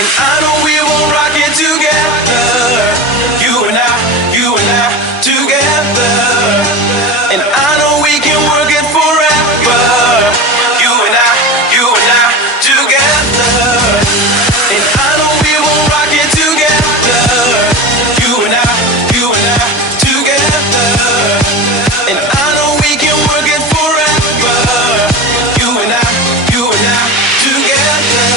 And I know we will rock it together. You and I together. And I know we can work it forever. You and I together. And I know we will rock it together. You and I together. And I know we can work it forever. You and I together.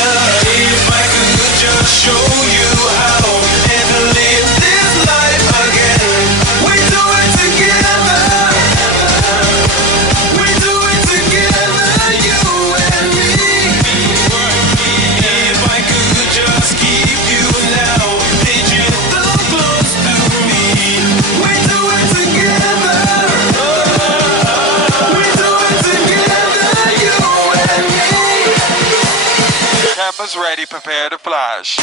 If I could just show you how and live this life again. We do it together. We do it together, you and me. If I could just keep you now, digital close to me. We do it together. We do it together, you and me. Cameras ready, prepare to flash.